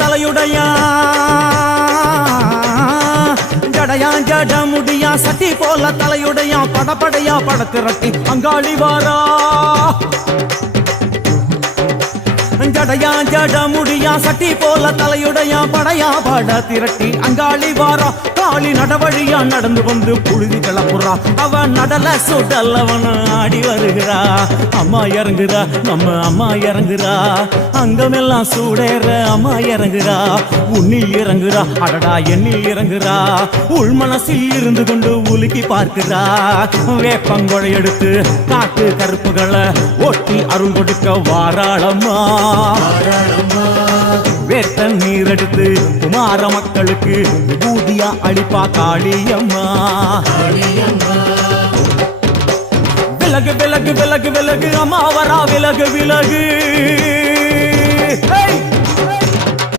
தலையுடையா ஜடையா ஜட முடியா சட்டி போல தலையுடையா படப்படையா படத்திரட்டி அங்காளி வாரா ஜடையா ஜட முடியா சட்டி போல தலையுடையா படையா பட திரட்டி அங்காளி வாரா காளி நடவழியா நடந்து வந்து புழுதி கிளப்புறா அவன் நடல சுடல் அவன் ஆடி வருகிறா அம்மா இறங்குறா நம்ம அம்மா இறங்குறா அங்கமெல்லாம் சூடேற அம்மா இறங்குறா உன்னில் இறங்குறா அடடா எண்ணில் இறங்குறா உள் மனசில் இருந்து கொண்டு உலுக்கி பார்க்கிறா வேப்பங்கொழை எடுத்து காட்டு கருப்புகளை ஒட்டி அருள் கொடுக்க வாராளம்மா வேட்ட நீர் எடுத்து குமார மக்களுக்கு விபூதியா அளிப்பா காளியம்மா விலகு விலகு விலகு விலகு அம்மா வரா விலகு விலகு